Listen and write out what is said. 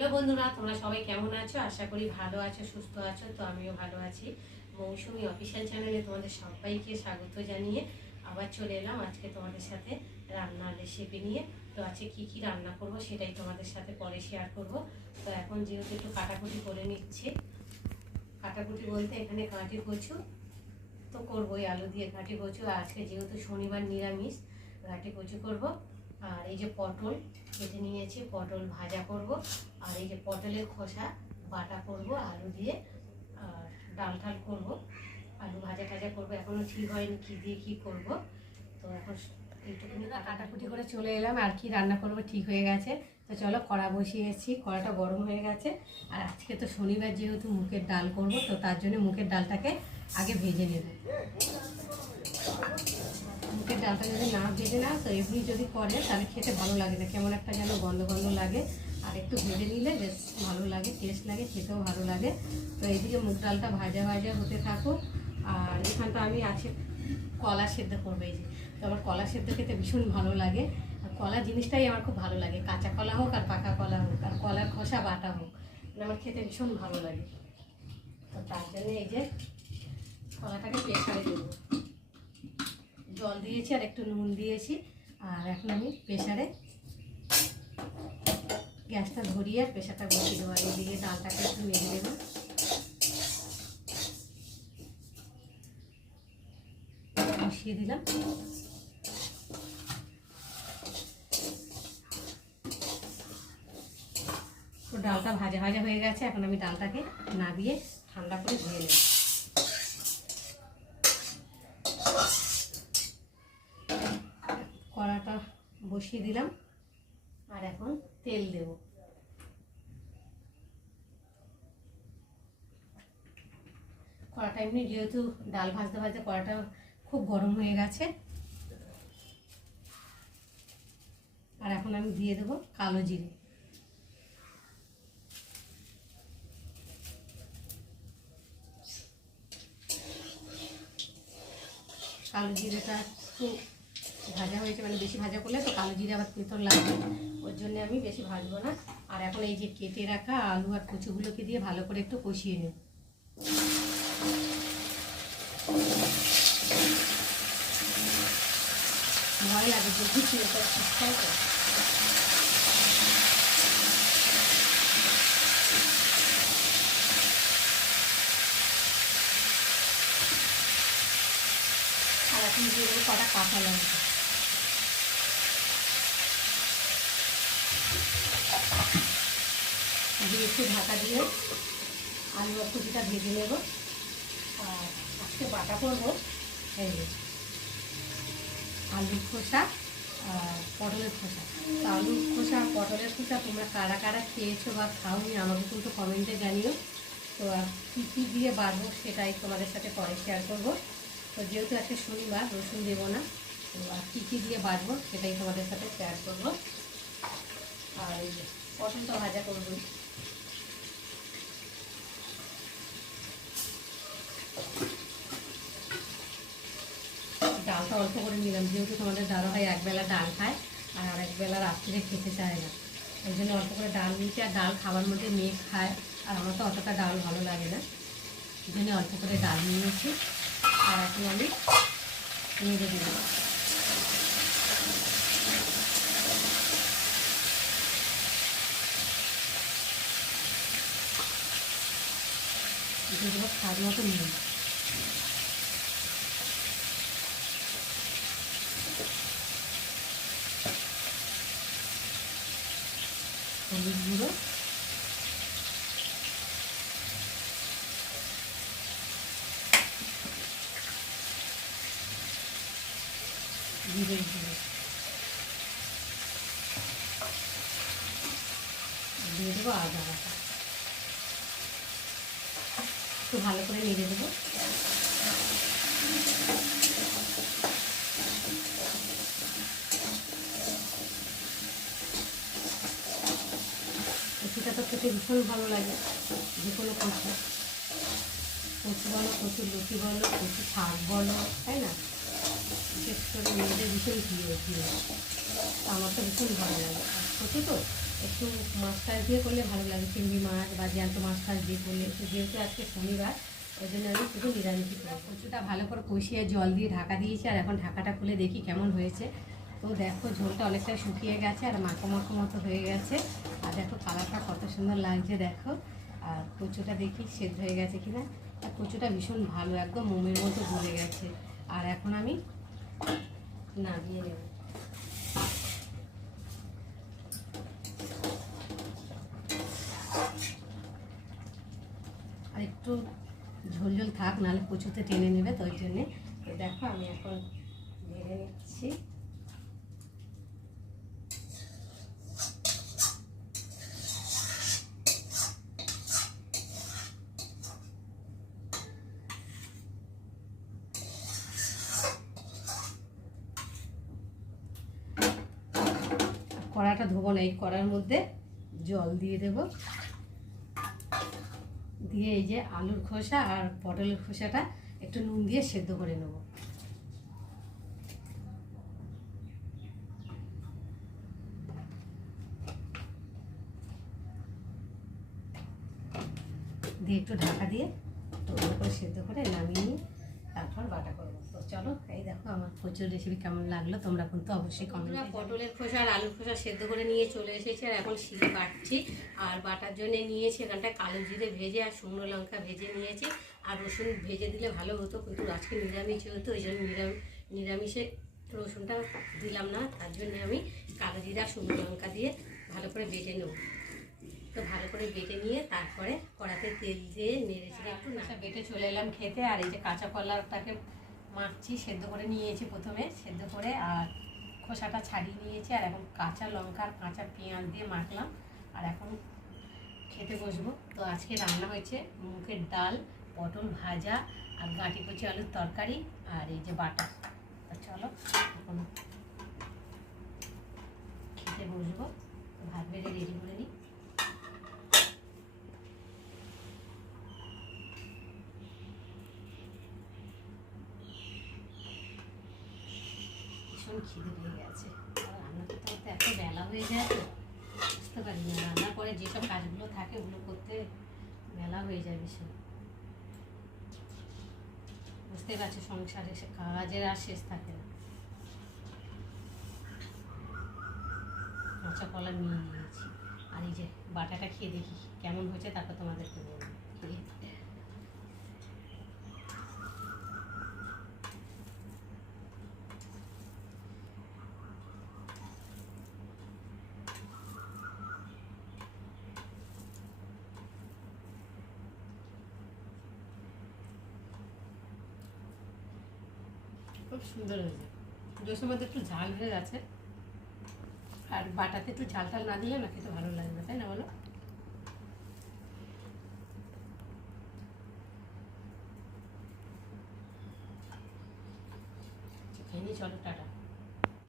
Hello বন্ধুরা, তোমরা সবাই কেমন আছো? আশা করি ভালো আছো, সুস্থ আছো। তো আমিও ভালো আছি। মৌসুমি অফিসিয়াল চ্যানেলে তোমাদের সবাইকে স্বাগত জানিয়ে আবার চলে এলাম আজকে তোমাদের সাথে রান্নার রেসিপি নিয়ে। তো আজকে কি রান্না করব সেটাই তোমাদের সাথে পরে শেয়ার করব। তো এখন যেহেতু একটু কাটাকুটি করে নিচ্ছি, কাটাকুটি বলতে এখানে ঘাঁটি কচু তো করবোই, আলু দিয়ে ঘাঁটি কচু। আজকে যেহেতু শনিবার নিরামিষ, ঘাঁটি কচু করব। আর এই যে পটল কেটে নিয়েছি, পটল ভাজা করব। আর এই যে পটলের খোসা বাটা করব আলু দিয়ে। আর ডাল ঠাল করবো, আলু ভাজা টাজা করবো। এখনও ঠিক হয়নি কী দিয়ে কী করব। তো এখন এইটুকুনি কাটাকুটি করে চলে এলাম, আর কি রান্না করব ঠিক হয়ে গেছে। তো চলো কড়া বসিয়েছি, কড়াটা গরম হয়ে গেছে। আর আজকে তো শনিবার, যেহেতু মুগের ডাল করব, তো তার জন্য মুগের ডালটাকে আগে ভেজে নেব। মুগের ডালটা যদি না ভেজে না, তো এমনি যদি করে তাহলে খেতে ভালো লাগে না, কেমন একটা যেন গন্ধ গন্ধ লাগে। আর একটু ভেজে নিলে বেশ ভালো লাগে, টেস্ট লাগে, খেতেও ভালো লাগে। তো এইদিকে মুগ ডালটা ভাজা ভাজা হতে থাকুক। আর এখানটা আমি আছে কলা সেদ্ধ করবো। এই যে, তো আমার কলা সেদ্ধ খেতে ভীষণ ভালো লাগে। আর কলা জিনিসটাই আমার খুব ভালো লাগে, কাঁচা কলা হোক আর পাকা কলা হোক, আর কলার খোসা বাটা হোক, মানে আমার খেতে ভীষণ ভালো লাগে। তো তার জন্য এই যে কলাটাকে প্রেসারে দেবো, জল দিয়েছি আর একটু নুন দিয়েছি। আর এখন আমি প্রেসারে গ্যাসটা ধরিয়ে আর প্রেসারটা বসিয়ে দেবো। আর এদিকে ডালটাকে একটু মেরে দেবো। বসিয়ে দিলাম। তো ডালটা ভাজা ভাজা হয়ে গেছে। এখন আমি ডালটাকে নামিয়ে ঠান্ডা করে ধুয়ে নেব। কড়াটা বসিয়ে দিলাম, আর এখন তেল দেব। কড়াটা এমনি যেহেতু ডাল ভাজতে ভাজতে কড়াটা খুব গরম হয়ে গেছে। আর এখন আমি দিয়ে দেবো কালো জিরে। কালো জিরেটা খুব ভাজা হয়েছে, মানে বেশি ভাজা করলে তো কালো জিরে আবার তেতো লাগবে, ওর জন্য আমি বেশি ভাজবো না। আর এখন এই যে কেটে রাখা আলু আর কচুগুলোকে দিয়ে ভালো করে একটু কষিয়ে নেব। ভয় লাগে যদি তেলটা ঠিকঠাক তো। আর এখন দিয়ে দেবো কটা কাঁচা লঙ্কা। দিয়ে একটু ঢাকা দিয়ে আলু আর কচুটা ভেজে নেব। আর আজকে বাটা করবো এই যে আলুর খোসা আর পটলের খোসা। তো আলুর খোসা আর পটলের খোসা তোমরা কারা কারা খেয়েছো বা খাওনি আমাকে কিন্তু কমেন্টে জানিও। তো কী কী দিয়ে বাড়বো সেটাই তোমাদের সাথে পরে শেয়ার করবো। তো যেহেতু আজকে শনিবার, রসুন দেবো না। তো আর কী দিয়ে বাড়বো সেটাই তোমাদের সাথে শেয়ার করবো। আর এই যে পটলটা ভাজা করবো। ডালটা অল্প করে নিলাম, যেহেতু তোমাদের দাদাভাই একবেলা ডাল খায় আর আরেকবেলা রাত্রে খেতে চায় না, ওই জন্য অল্প করে ডাল নিয়েছি। আর ডাল খাবার মধ্যে মেয়ে খায়, আর আমার তো অতটা ডাল ভালো লাগে না, ওই জন্য অল্প করে ডাল নিয়েছি। আর এখন আমি নেড়ে দিলাম। দিয়ে দেবো স্বাদ মতো নুন। হলুদ গুঁড়ো, জিরের গুঁড়ো দিয়ে দেবো, আদা বাটা একটু ভালো করে নেড়ে দেবো। কচুটা তো খেতে ভীষণ ভালো লাগে, যে কোনো কচু, কচু বলো, কচুর লুচি বলো, কচু শাক বলো, তাই না? বিশেষ করে মেয়েদের ভীষণ প্রিয়। আমার তো ভীষণ ভালো লাগে, আর কচু তো একটু মাছ টাছ দিয়ে করলে ভালো লাগে, চিংড়ি মাছ বা জ্যান্ত মাছ টাছ দিয়ে করলে। একটু যেহেতু আজকে শনিবার, ওই জন্য আমি শুধু নিরামিষ করবো। কচুটা ভালো করে কষিয়ে জল দিয়ে ঢাকা দিয়েছি, আর এখন ঢাকাটা খুলে দেখি কেমন হয়েছে। তো দেখো ঝোলটা অনেকটা শুকিয়ে গেছে আর মাখো মাখো মতো হয়ে গেছে। আর দেখো কালারটা কত সুন্দর লাগছে দেখো। আর কচুটা দেখি সেদ্ধ হয়ে গেছে কিনা। আর কচুটা ভীষণ ভালো, একদম মোমের মতো গলে গেছে। আর এখন আমি নামিয়ে নেব। আর একটু ঝোল ঝোল থাক, নাহলে কচুতে টেনে নেবে, তো ওই জন্যে। তো দেখো আমি এখন ঢেলে নিচ্ছি। কড়াটা ধোবো না, এই কড়ার মধ্যে জল দিয়ে দেব, দিয়ে এই যে আলুর খোসা আর পটলের খোসাটা একটু নুন দিয়ে সেদ্ধ করে নেব। দিয়ে একটু ঢাকা দিয়ে একটু ভালো করে সেদ্ধ করে নামিয়ে নিয়ে তারপর বাটা করবো। তো চলো, এই দেখো আমার কচুর রেসিপি কেমন লাগলো তোমরা কিন্তু অবশ্যই কমেন্টে। পটলের খোসা আর আলুর খোসা সেদ্ধ করে নিয়ে চলে এসেছি, আর এখন শিলে বাটছি। আর বাটার জন্য নিয়েছি এখানটায় কালো জিরে ভেজে আর শুকনো লঙ্কা ভেজে নিয়েছি। আর রসুন ভেজে দিলে ভালো হতো, কিন্তু আজকে নিরামিষ হতো, ওই জন্য নিরামিষে রসুনটা দিলাম না। তার জন্য আমি কালো জিরা শুকনো লঙ্কা দিয়ে ভালো করে বেটে নেব। তো ভালো করে বেটে নিয়ে তারপরে কড়াতে তেল দিয়ে নেড়ে চেড়ে একটু নাড়া বেটে চলে এলাম খেতে। আর এই যে কাঁচা কলাটাকে মাখছি, সেদ্ধ করে নিয়েছি প্রথমে, সেদ্ধ করে আর খোসাটা ছাড়িয়ে নিয়েছি। আর এখন কাঁচা লঙ্কা আর কাঁচা পেঁয়াজ দিয়ে মাখলাম, আর এখন খেতে বসবো। তো আজকে রান্না হয়েছে মুগের ডাল, পটল ভাজা আর গাঁটি কচি আলুর তরকারি, আর এই যে বাটা। তো চলো এখন খেতে বসবো, ভাত বেড়ে রেডি করে নিই। ভীষণ খিদে পেয়ে গেছে, আর রান্না করতে করতে এত বেলা হয়ে যায় তো বুঝতে পারি না। রান্নার পরে যেসব কাজগুলো থাকে ওগুলো করতে বেলা হয়ে যায় ভীষণ। বুঝতে পারছি সংসারে কাজের আর শেষ থাকে না। কাঁচা কলা নিয়ে নিয়েছি, আর এই যে বাটাটা খেয়ে দেখি কেমন হয়েছে, তারপর তোমাদেরকে বলবো। খুব সুন্দর হয়েছে, দোষের মধ্যে একটু ঝাল হয়ে গেছে। আর বাটাতে একটু ঝাল টাল না দিলে না খেতে ভালো লাগবে, তাই না বলো? খেয়ে নিই, চলো টাটা।